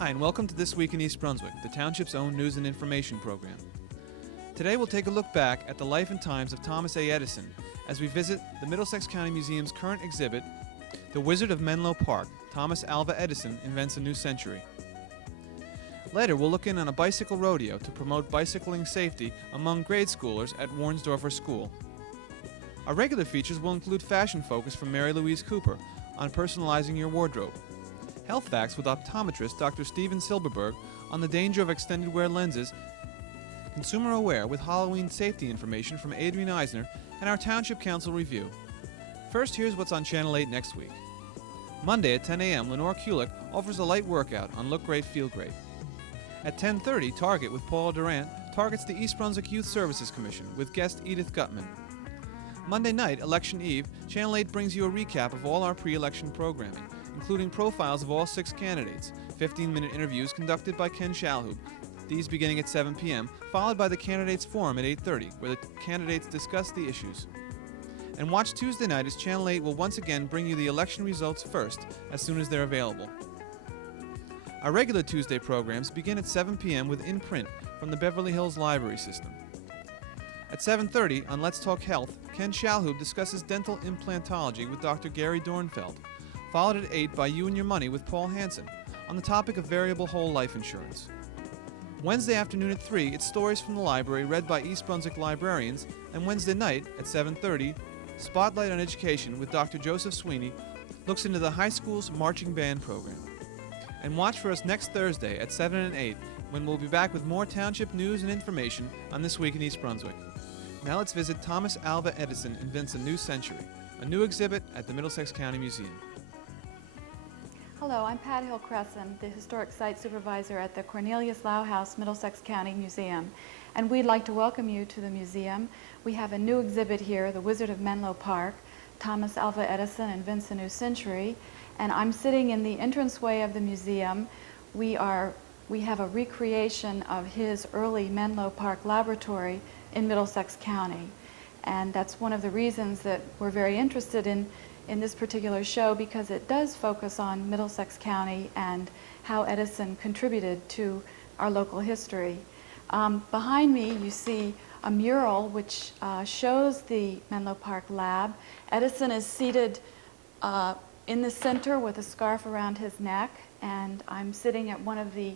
Hi, and welcome to This Week in East Brunswick, the township's own news and information program. Today we'll take a look back at the life and times of Thomas A. Edison as we visit the Middlesex County Museum's current exhibit, The Wizard of Menlo Park, Thomas Alva Edison Invents a New Century. Later, we'll look in on a bicycle rodeo to promote bicycling safety among grade schoolers at Warnsdorfer School. Our regular features will include fashion focus from Mary Louise Cooper on personalizing your wardrobe, health facts with optometrist Dr. Stephen Silberberg on the danger of extended wear lenses, consumer aware with Halloween safety information from Adrian Eisner, and our Township Council review. First, here's what's on Channel 8 next week. Monday at 10 a.m., Lenore Kulik offers a light workout on Look Great, Feel Great. At 10:30, Target with Paula Durant targets the East Brunswick Youth Services Commission with guest Edith Gutman. Monday night, Election Eve, Channel 8 brings you a recap of all our pre-election programming, including profiles of all 6 candidates, 15-minute interviews conducted by Ken Shalhoub, these beginning at 7 p.m., followed by the Candidates Forum at 8:30, where the candidates discuss the issues. And watch Tuesday night as Channel 8 will once again bring you the election results first, as soon as they're available. Our regular Tuesday programs begin at 7 p.m. with In Print from the Beverly Hills Library System. At 7:30 on Let's Talk Health, Ken Shalhoub discusses dental implantology with Dr. Gary Dornfeld, followed at 8 by You and Your Money with Paul Hansen on the topic of variable whole life insurance. Wednesday afternoon at 3, it's Stories from the Library read by East Brunswick librarians, and Wednesday night at 7:30, Spotlight on Education with Dr. Joseph Sweeney looks into the high school's marching band program. And watch for us next Thursday at 7 and 8 when we'll be back with more township news and information on This Week in East Brunswick. Now let's visit Thomas Alva Edison Invents a New Century, a new exhibit at the Middlesex County Museum. Hello, I'm Pat Hill-Cresson, the Historic Site Supervisor at the Cornelius Lau House, Middlesex County Museum. And we'd like to welcome you to the museum. We have a new exhibit here, The Wizard of Menlo Park, Thomas Alva Edison Invents a New Century. And I'm sitting in the entranceway of the museum. We have a recreation of his early Menlo Park laboratory in Middlesex County. And that's one of the reasons that we're very interested in this particular show, because it does focus on Middlesex County and how Edison contributed to our local history. Behind me you see a mural which shows the Menlo Park lab. Edison is seated in the center with a scarf around his neck, and I'm sitting at one of the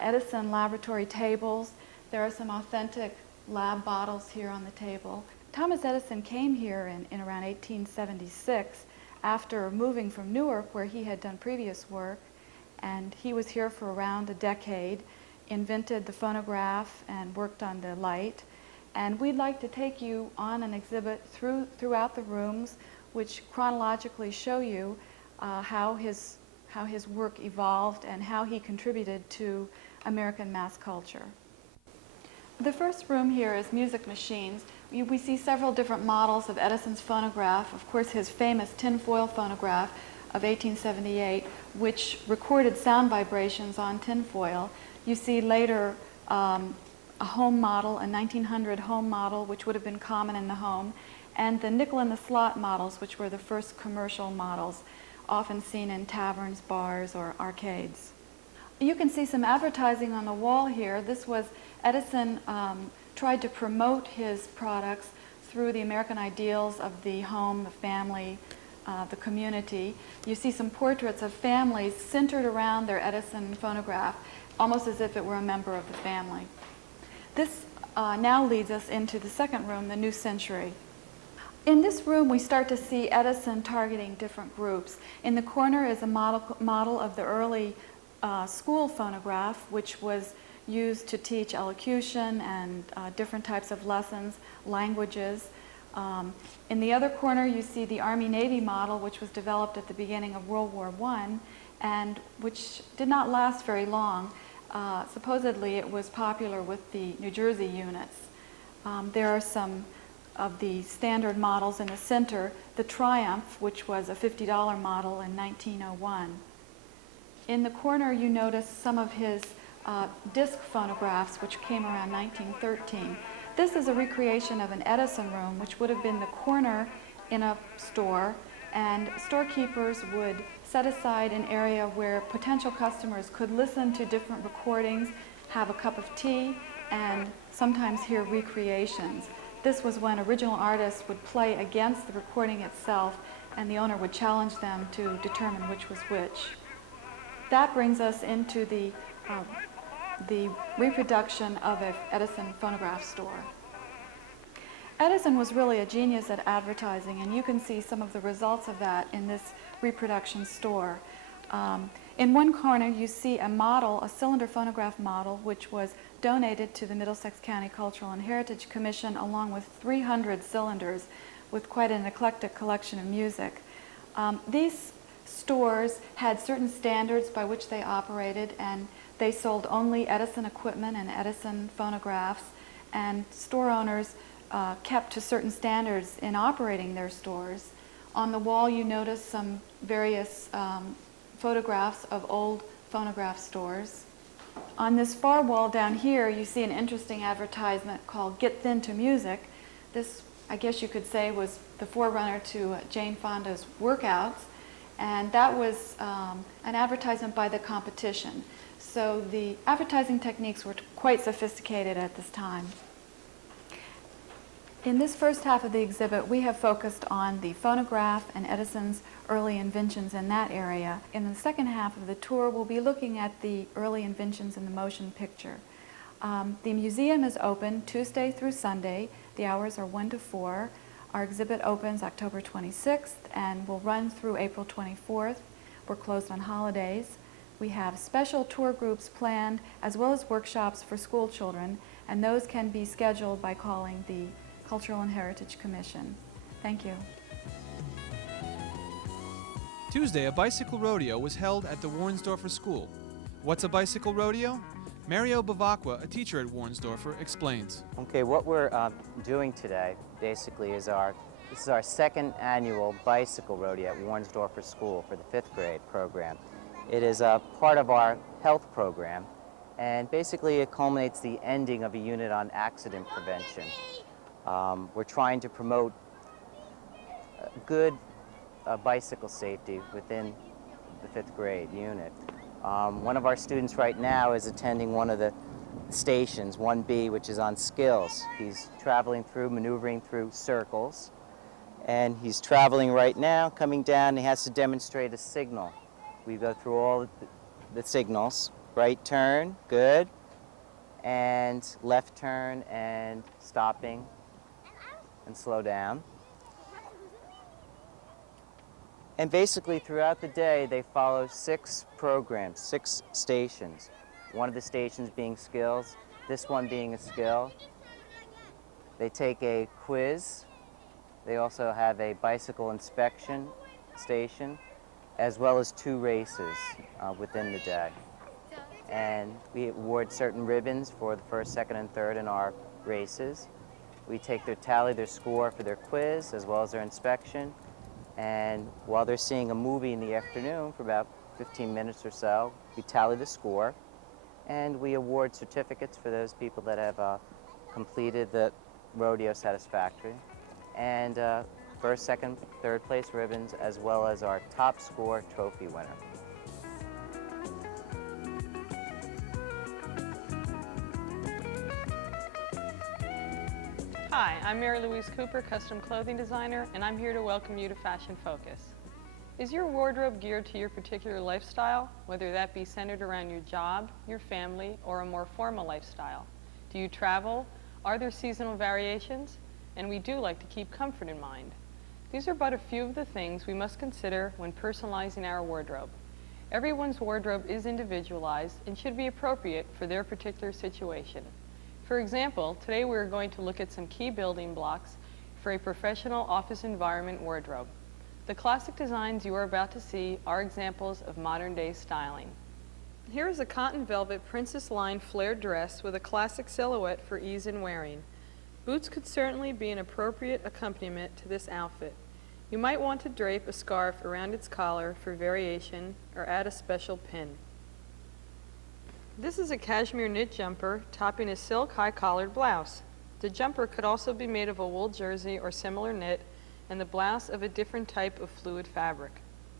Edison laboratory tables. There are some authentic lab bottles here on the table. Thomas Edison came here in around 1876 after moving from Newark, where he had done previous work, and he was here for around a decade, invented the phonograph and worked on the light. And we'd like to take you on an exhibit throughout the rooms which chronologically show you how his work evolved and how he contributed to American mass culture. The first room here is music machines. We see several different models of Edison's phonograph, of course his famous tinfoil phonograph of 1878, which recorded sound vibrations on tinfoil. You see later a home model, a 1900 home model, which would have been common in the home, and the nickel in the slot models, which were the first commercial models, often seen in taverns, bars, or arcades. You can see some advertising on the wall here. This was Edison tried to promote his products through the American ideals of the home, the family, the community. You see some portraits of families centered around their Edison phonograph, almost as if it were a member of the family. This now leads us into the second room, the New Century. In this room, we start to see Edison targeting different groups. In the corner is a model of the early school phonograph, which was used to teach elocution and different types of lessons, languages. In the other corner, you see the Army-Navy model, which was developed at the beginning of World War I, and which did not last very long. Supposedly, it was popular with the New Jersey units. There are some of the standard models in the center, the Triumph, which was a $50 model in 1901. In the corner, you notice some of his disc phonographs, which came around 1913. This is a recreation of an Edison room, which would have been the corner in a store, and storekeepers would set aside an area where potential customers could listen to different recordings, have a cup of tea, and sometimes hear recreations. This was when original artists would play against the recording itself, and the owner would challenge them to determine which was which. That brings us into the reproduction of an Edison phonograph store. Edison was really a genius at advertising, and you can see some of the results of that in this reproduction store. In one corner you see a model, a cylinder phonograph model, which was donated to the Middlesex County Cultural and Heritage Commission along with 300 cylinders with quite an eclectic collection of music. These stores had certain standards by which they operated, and they sold only Edison equipment and Edison phonographs, and store owners kept to certain standards in operating their stores. On the wall you notice some various photographs of old phonograph stores. On this far wall down here you see an interesting advertisement called "Get Thin to Music." This, I guess you could say, was the forerunner to Jane Fonda's workouts, and that was an advertisement by the competition. So the advertising techniques were quite sophisticated at this time. In this first half of the exhibit, we have focused on the phonograph and Edison's early inventions in that area. In the second half of the tour, we'll be looking at the early inventions in the motion picture. The museum is open Tuesday through Sunday. The hours are 1 to 4. Our exhibit opens October 26th and will run through April 24th. We're closed on holidays. We have special tour groups planned as well as workshops for school children, and those can be scheduled by calling the Cultural and Heritage Commission. Thank you. Tuesday, a bicycle rodeo was held at the Warnsdorfer School. What's a bicycle rodeo? Mario Bavacqua, a teacher at Warnsdorfer, explains. Okay, what we're doing today basically is this is our second annual bicycle rodeo at Warnsdorfer School for the 5th grade program. It is a part of our health program, and basically it culminates the ending of a unit on accident prevention. We're trying to promote good bicycle safety within the 5th grade unit. One of our students right now is attending one of the stations, 1B, which is on skills. He's maneuvering through circles, and he's traveling right now, coming down, and he has to demonstrate a signal. We go through all the signals. Right turn, good, and left turn, and stopping, and slow down. And basically throughout the day they follow 6 programs, 6 stations. One of the stations being skills, this one being a skill. They take a quiz. They also have a bicycle inspection station, as well as 2 races within the day. And we award certain ribbons for the 1st, 2nd, and 3rd in our races. We take their score for their quiz as well as their inspection. And while they're seeing a movie in the afternoon for about 15 minutes or so, we tally the score, and we award certificates for those people that have completed the rodeo satisfactorily, and 1st, 2nd, 3rd place ribbons, as well as our top score trophy winner. Hi, I'm Mary Louise Cooper, custom clothing designer, and I'm here to welcome you to Fashion Focus. Is your wardrobe geared to your particular lifestyle, whether that be centered around your job, your family, or a more formal lifestyle? Do you travel? Are there seasonal variations? And we do like to keep comfort in mind. These are but a few of the things we must consider when personalizing our wardrobe. Everyone's wardrobe is individualized and should be appropriate for their particular situation. For example, today we're going to look at some key building blocks for a professional office environment wardrobe. The classic designs you are about to see are examples of modern-day styling. Here is a cotton velvet princess line flared dress with a classic silhouette for ease in wearing. Boots could certainly be an appropriate accompaniment to this outfit. You might want to drape a scarf around its collar for variation or add a special pin. This is a cashmere knit jumper topping a silk high-collared blouse. The jumper could also be made of a wool jersey or similar knit, and the blouse of a different type of fluid fabric.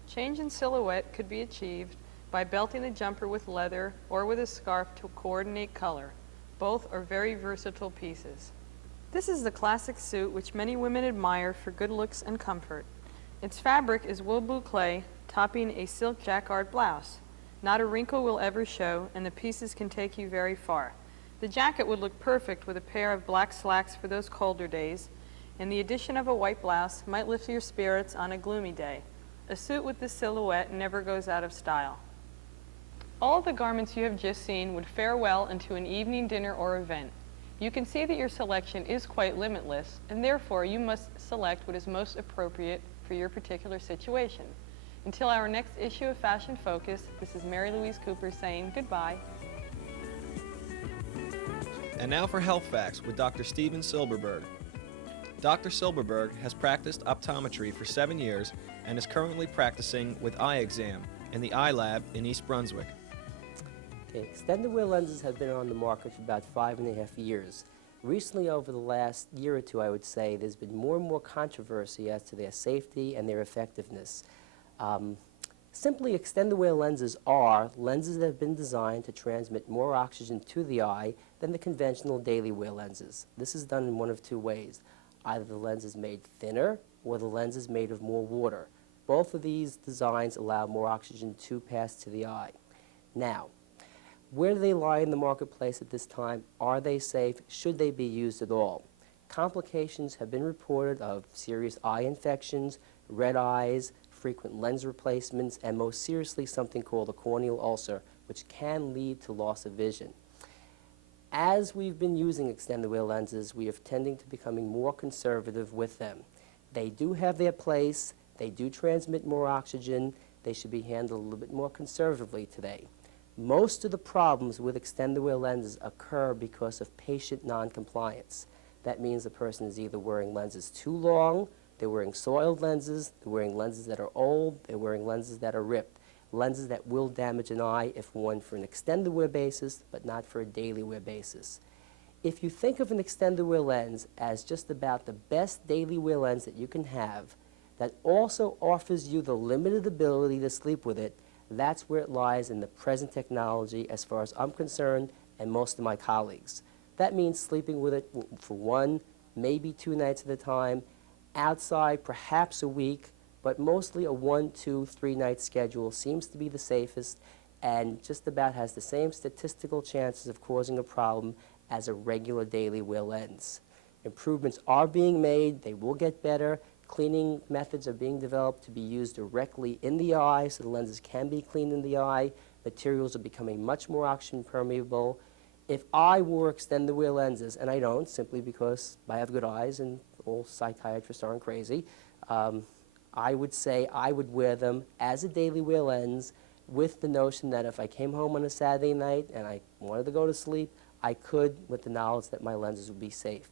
Change in silhouette could be achieved by belting the jumper with leather or with a scarf to coordinate color. Both are very versatile pieces. This is the classic suit which many women admire for good looks and comfort. Its fabric is wool boucle, topping a silk jacquard blouse. Not a wrinkle will ever show, and the pieces can take you very far. The jacket would look perfect with a pair of black slacks for those colder days, and the addition of a white blouse might lift your spirits on a gloomy day. A suit with this silhouette never goes out of style. All of the garments you have just seen would fare well into an evening dinner or event. You can see that your selection is quite limitless, and therefore you must select what is most appropriate for your particular situation. Until our next issue of Fashion Focus, this is Mary Louise Cooper saying goodbye. And now for Health Facts with Dr. Steven Silberberg. Dr. Silberberg has practiced optometry for 7 years and is currently practicing with eye exam in the eye lab in East Brunswick. Okay, extended wear lenses have been on the market for about 5.5 years. Recently, over the last year or two, I would say, there's been more and more controversy as to their safety and their effectiveness. Simply, extended wear lenses are lenses that have been designed to transmit more oxygen to the eye than the conventional daily wear lenses. This is done in one of two ways. Either the lens is made thinner or the lens is made of more water. Both of these designs allow more oxygen to pass to the eye. Now, where do they lie in the marketplace at this time? Are they safe? Should they be used at all? Complications have been reported of serious eye infections, red eyes, frequent lens replacements, and most seriously something called a corneal ulcer, which can lead to loss of vision. As we've been using extended wear lenses, we are tending to becoming more conservative with them. They do have their place, they do transmit more oxygen, they should be handled a little bit more conservatively today. Most of the problems with extended wear lenses occur because of patient non-compliance. That means the person is either wearing lenses too long, they're wearing soiled lenses, they're wearing lenses that are old, they're wearing lenses that are ripped, lenses that will damage an eye if worn for an extended wear basis, but not for a daily wear basis. If you think of an extended wear lens as just about the best daily wear lens that you can have, that also offers you the limited ability to sleep with it, that's where it lies in the present technology as far as I'm concerned and most of my colleagues. That means sleeping with it for 1, maybe 2 nights at a time, outside perhaps a week, but mostly a 1, 2, 3 night schedule seems to be the safest and just about has the same statistical chances of causing a problem as a regular daily wear lens. Improvements are being made, they will get better. Cleaning methods are being developed to be used directly in the eye so the lenses can be cleaned in the eye. Materials are becoming much more oxygen permeable. If I wore extended wear lenses, and I don't simply because I have good eyes and all psychiatrists aren't crazy, I would say I would wear them as a daily wear lens with the notion that if I came home on a Saturday night and I wanted to go to sleep, I could with the knowledge that my lenses would be safe.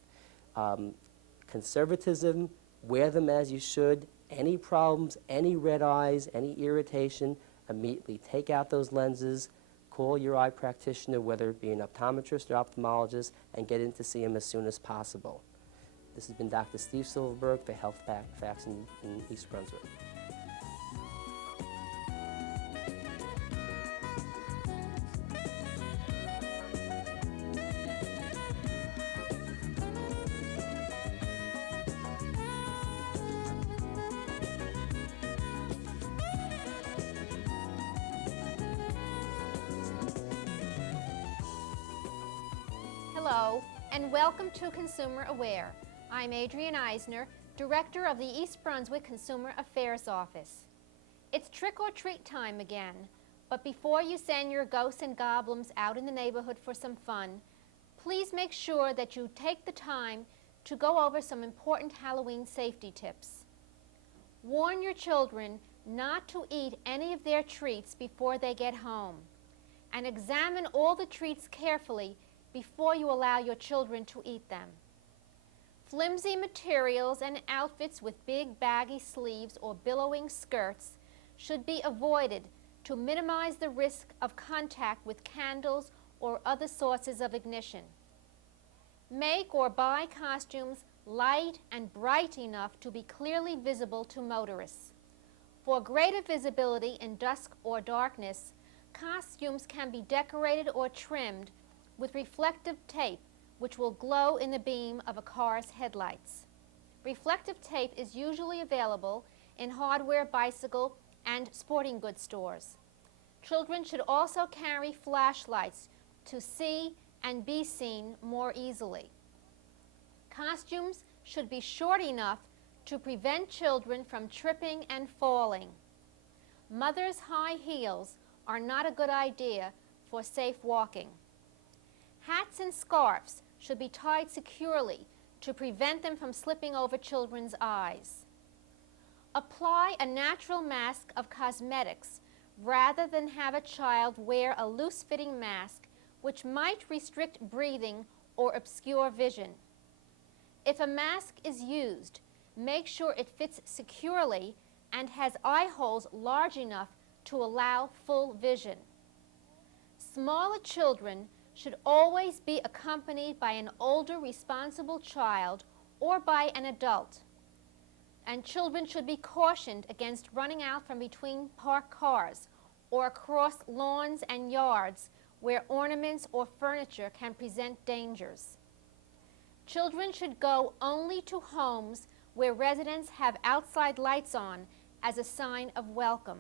Conservatism, wear them as you should. Any problems, any red eyes, any irritation, immediately take out those lenses, call your eye practitioner, whether it be an optometrist or ophthalmologist, and get in to see him as soon as possible. This has been Dr. Steve Silberberg for Health Facts in East Brunswick. Hello, and welcome to Consumer Aware. I'm Adrienne Eisner, Director of the East Brunswick Consumer Affairs Office. It's trick-or-treat time again, but before you send your ghosts and goblins out in the neighborhood for some fun, please make sure that you take the time to go over some important Halloween safety tips. Warn your children not to eat any of their treats before they get home, and examine all the treats carefully before you allow your children to eat them. Flimsy materials and outfits with big baggy sleeves or billowing skirts should be avoided to minimize the risk of contact with candles or other sources of ignition. Make or buy costumes light and bright enough to be clearly visible to motorists. For greater visibility in dusk or darkness, costumes can be decorated or trimmed with reflective tape, which will glow in the beam of a car's headlights. Reflective tape is usually available in hardware, bicycle, and sporting goods stores. Children should also carry flashlights to see and be seen more easily. Costumes should be short enough to prevent children from tripping and falling. Mothers' high heels are not a good idea for safe walking. Hats and scarves should be tied securely to prevent them from slipping over children's eyes. Apply a natural mask of cosmetics rather than have a child wear a loose-fitting mask which might restrict breathing or obscure vision. If a mask is used, make sure it fits securely and has eye holes large enough to allow full vision. Smaller children should always be accompanied by an older responsible child or by an adult. And children should be cautioned against running out from between parked cars or across lawns and yards where ornaments or furniture can present dangers. Children should go only to homes where residents have outside lights on as a sign of welcome.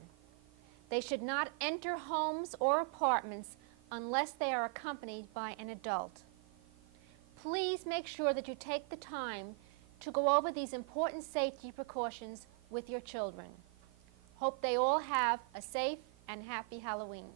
They should not enter homes or apartments unless they are accompanied by an adult. Please make sure that you take the time to go over these important safety precautions with your children. Hope they all have a safe and happy Halloween.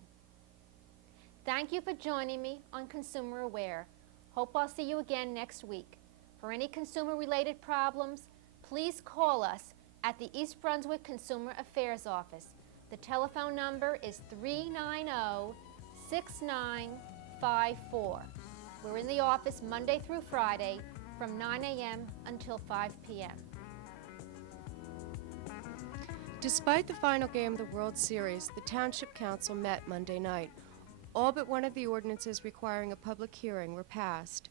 Thank you for joining me on Consumer Aware. Hope I'll see you again next week. For any consumer-related problems, please call us at the East Brunswick Consumer Affairs Office. The telephone number is 390-6954. We're in the office Monday through Friday from 9 a.m. until 5 p.m. Despite the final game of the World Series, the Township Council met Monday night. All but one of the ordinances requiring a public hearing were passed.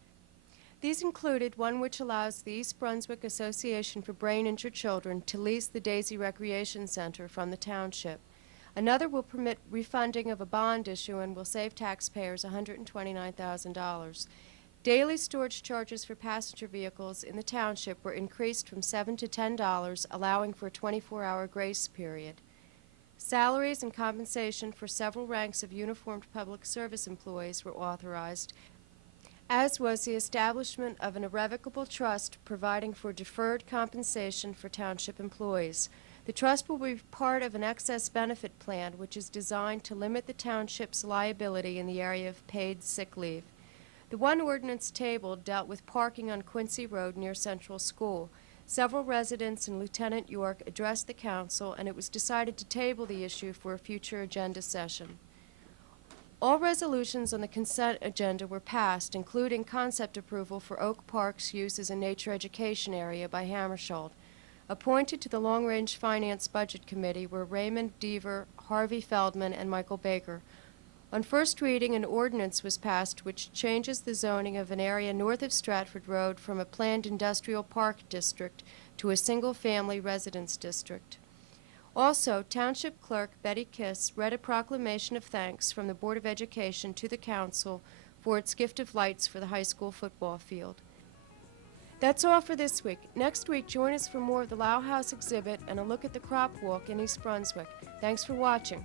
These included one which allows the East Brunswick Association for Brain-Injured Children to lease the Daisy Recreation Center from the township. Another will permit refunding of a bond issue and will save taxpayers $129,000. Daily storage charges for passenger vehicles in the township were increased from $7 to $10, allowing for a 24-hour grace period. Salaries and compensation for several ranks of uniformed public service employees were authorized, as was the establishment of an irrevocable trust providing for deferred compensation for township employees. The trust will be part of an excess benefit plan which is designed to limit the township's liability in the area of paid sick leave. The one ordinance tabled dealt with parking on Quincy Road near Central School. Several residents in Lieutenant York addressed the council, and it was decided to table the issue for a future agenda session. All resolutions on the consent agenda were passed, including concept approval for Oak Park's use as a nature education area by Hammarskjöld. Appointed to the Long Range Finance Budget Committee were Raymond Deaver, Harvey Feldman, and Michael Baker. On first reading, an ordinance was passed which changes the zoning of an area north of Stratford Road from a planned industrial park district to a single-family residence district. Also, Township Clerk Betty Kiss read a proclamation of thanks from the Board of Education to the Council for its gift of lights for the high school football field. That's all for this week. Next week, join us for more of the Lau House exhibit and a look at the crop walk in East Brunswick. Thanks for watching.